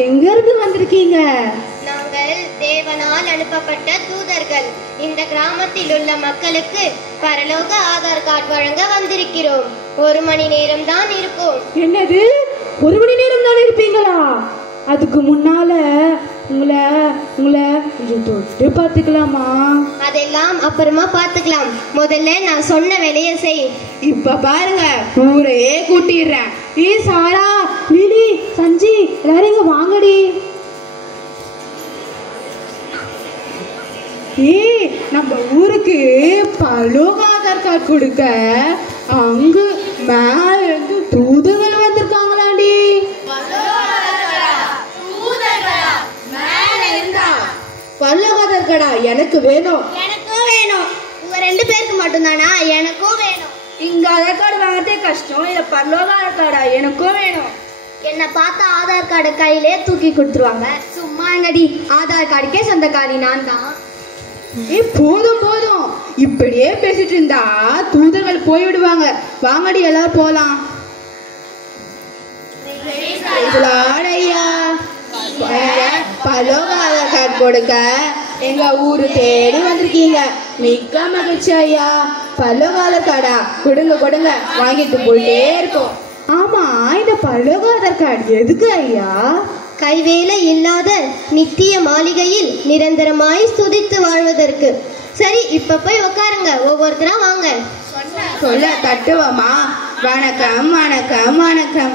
எங்க இருந்து வந்திருக்கீங்க? நாங்கள் தேவனால் அனுப்பப்பட்ட தூதர்கள். இந்த கிராமத்தில் உள்ள மக்களுக்கு பரலோக ஆதார் கார்டு வழங்க வந்திருக்கிறோம். 1 மணி நேரம் தான் இருக்கும். என்னது, 1 மணி நேரம் தான் இருப்பீங்களா? அதுக்கு முன்னால உங்களை கொஞ்சம் தொட்டு பார்த்துக்கலாமா? அதெல்லாம் அப்புறமா பார்த்துக்கலாம். முதல்ல நான் சொன்ன வேலையை செய். இப்ப பாருங்க, ஊரையே கூட்டிடுறேன். சாரா, லிலி, சஞ்சி, எல்லாரும் இங்க வாங்கடி. நம்ம ஊருக்கு பரலோக ஆதார் கார்டு கொடுக்க அங்கு மேல இருந்து தூதர்கள் வந்திருக்காங்களாண்டி. பரலோக ஆதார் கார்டா? எனக்கு வேணும். எனக்கும் வேணும். உங்க 2 பேருக்கு மட்டும்தானா? எனக்கும் வேணும். இங்க ஆதார் கார்டு வாங்கறதே கஷ்டம், இல்ல பரலோக ஆதார் கார்டா? எனக்கும் வேணும். என்னை பார்த்தா ஆதார் கார்டு கையிலே தூக்கி கொடுத்துருவாங்க. சும்மா எங்கடி, ஆதார் கார்டுக்கே சொந்தக்காரி நான் தான். போதும் போதும், இப்படியே பேசிட்டு இருந்தா தூதர்கள் போய்விடுவாங்க. வாங்கடி, எல்லாரும் போலாம். ஐயா, பரலோக ஆதார் கார்டு கொடுக்க எங்க ஊரு தேடி வந்திருக்கீங்க. மிக்க மகிழ்ச்சி ஐயா. பரலோக ஆதார் கார்டா? கொடுங்க கொடுங்க, வாங்கிட்டு போயிட்டே இருக்கோம். ஆமா, இந்த பரலோக ஆதார் கார்டு எதுக்கு ஐயா? கைவேலை இல்லாத நித்திய மாளிகையில் நிரந்தரமாய் சுதித்து வாழ்வதற்கு. சரி, இப்ப போய் உட்காருங்க. ஒவ்வொருத்தரா வாங்க. சொல்ல தட்டுவோமா? வணக்கம் வணக்கம் வணக்கம்.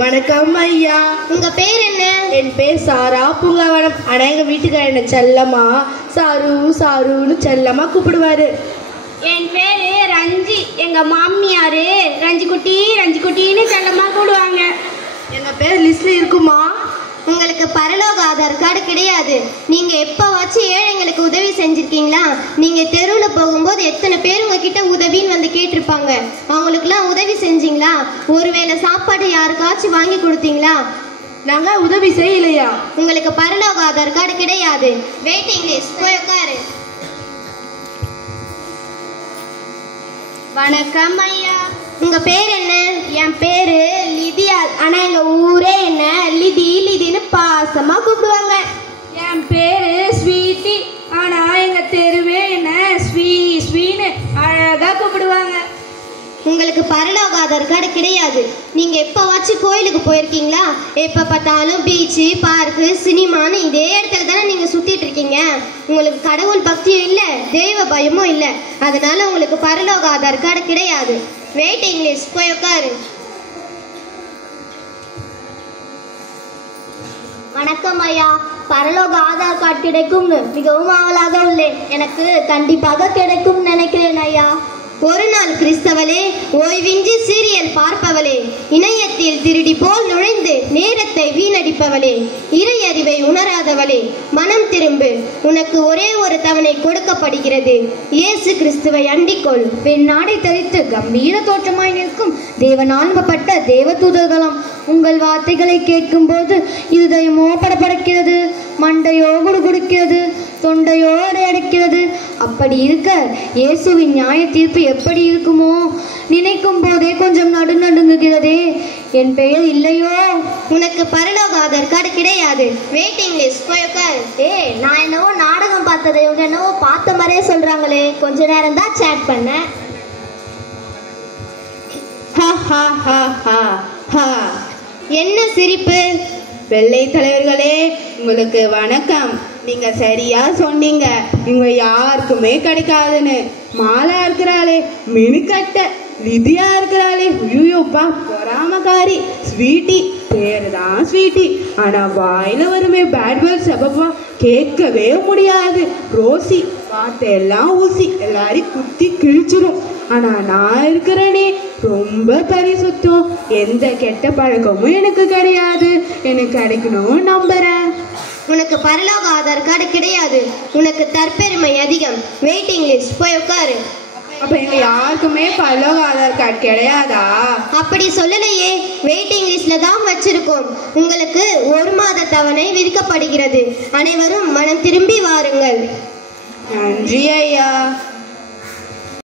வணக்கம் ஐயா. உங்க பேர் என்ன? என் பேர் சாரா பூங்காவனம். ஆனா எங்க வீட்டுக்கார என்ன செல்லமா சாரு சாருன்னு செல்லமா கூப்பிடுவாரு. என் பேரு ரஞ்சி. எங்க மாமியாரு ரஞ்சி குட்டின்னு செல்லமா கூடுவாங்க. எங்க பேர் லிஸ்ட்ல இருக்குமா? உங்களுக்கு பரலோக ஆதார் கார்டு கிடையாது. நீங்க எப்பவாச்சும் ஏழைங்களுக்கு உதவி செஞ்சிருக்கீங்களா? நீங்க தெருவில் போகும்போது எத்தனை பேர் உங்ககிட்ட உதவின்னு வந்து கேட்டிருப்பாங்க. அவங்களுக்குலாம் உதவி செஞ்சீங்களா? ஒருவேளை சாப்பாடு யாருக்காச்சும் வாங்கி கொடுத்தீங்களா? நாங்க உதவி செய்யலையா? உங்களுக்கு பரலோக ஆதார் கார்டு கிடையாது. வெயிட்டிங் லிஸ்ட், போய் உட்காரு. வணக்கம் ஐயா. உங்க பேர் என்ன? என் பேரு லிதியா. ஆனா எங்க ஊரே என்ன லிதின்னு பாசமா கூப்பிடுவாங்க. என் பேரு ஸ்வீட்டி. ஆனா எங்க தெருவே என்ன ஸ்வீன்னு அழகா கூப்பிடுவாங்க. உங்களுக்கு பரலோக ஆதார் கார்டு கிடையாது. நீங்க எப்பவாச்சும் கோயிலுக்கு போயிருக்கீங்களா? எப்ப பார்த்தாலும் பீச்சு, பார்க்கு, சினிமான்னு இதே இடத்துல தானே நீங்க சுத்திட்டு இருக்கீங்க. உங்களுக்கு கடவுள் பக்தியும் இல்ல, தெய்வ பயமும் இல்ல. அதனால உங்களுக்கு பரலோக ஆதார் கார்டு கிடையாது. வெயிட்டிங் லிஸ்ட், போய் உட்காரு. வணக்கம் ஐயா. பரலோக ஆதார் கார்டு கிடைக்கும்னு மிகவும் ஆவலாக உள்ளேன். எனக்கு கண்டிப்பாக கிடைக்கும் நினைக்கிறேன் ஐயா. ஒரு நாள் கிறிஸ்தவளே, ஓய்வின்றி சீரியல் பார்ப்பவளே, இணையத்தில் திருடி போல் நுழைந்து நேரத்தை வீணடிப்பவளே, இறை அறிவை உணராதவளே, மனம் திரும்பு. உனக்கு ஒரே ஒரு தவணை கொடுக்கப்படுகிறது. இயேசு கிறிஸ்துவை அண்டிக்கொள். பெண்ணாடை தரித்து கம்பீர தோற்றமாய் நிற்கும் தேவனால் அனுப்பப்பட்ட தேவதூதர்களாம். உங்கள் வார்த்தைகளை கேட்கும் போது இருதயமோ படபடக்கிறது, மண்டையோ குடுகுடுக்கிறது, தொண்டையோ அடைக்கிறது. அப்படி இருக்க இயேசுவின் நியாய தீர்ப்பு எப்படி இருக்குமோ நினைக்கும் போதே கொஞ்சம் நடுநடுங்குகிறதே. என் பெயர் இல்லையோ? உனக்கு பரலோக ஆதார் கார்டு கிடையாது. வெயிட்டிங் லிஸ்ட், போய் உட்காரு. நான் என்னவோ நாடகம் பார்த்ததை இவங்க என்னவோ பார்த்த மாதிரியே சொல்றாங்களே. கொஞ்ச நேரம் தான் சேட் பண்ணேன். என்ன சிரிப்பு? வெள்ளை தலைவர்களே, உங்களுக்கு வணக்கம். நீங்க சரியா சொன்னீங்க, இவங்க யாருக்குமே கிடைக்காதுன்னு. மாலா இருக்கிறாளே, மினுக்கட்ட லிதியா இருக்கிறாளே, ஐயோப்பா பொறாமக்காரி. ஸ்வீட்டி, பேருதான் ஸ்வீட்டி, ஆனா வாயில வருமே பேட் வேர்ட் சபப்பா, கேட்கவே முடியாது. ரோசி, வார்த்தையெல்லாம் ஊசி, எல்லாரையும் குத்தி கிழிச்சிரும். ஆனா நான் இருக்கிறேனே ரொம்ப பரிசுத்தம், எந்த கெட்ட பழக்கமும் எனக்கு கிடையாது. எனக்கு கிடைக்கணும்னு நம்புறேன். உனக்கு பரலோக ஆதார் கார்டு கிடையாது. உனக்கு தற்பெருமை அதிகம். வெயிட்டிங் லிஸ்ட், போய் உட்காரு. அப்ப எங்க யாருக்குமே பரலோக ஆதார் கார்டு கிடையாதா? அப்படி சொல்லலையே, வெயிட்டிங் லிஸ்ட்ல தான் வச்சிருக்கோம். உங்களுக்கு 1 மாத தவணை விதிக்கப்படுகிறது. அனைவரும் மனம் திரும்பி வாருங்கள். நன்றி ஐயா.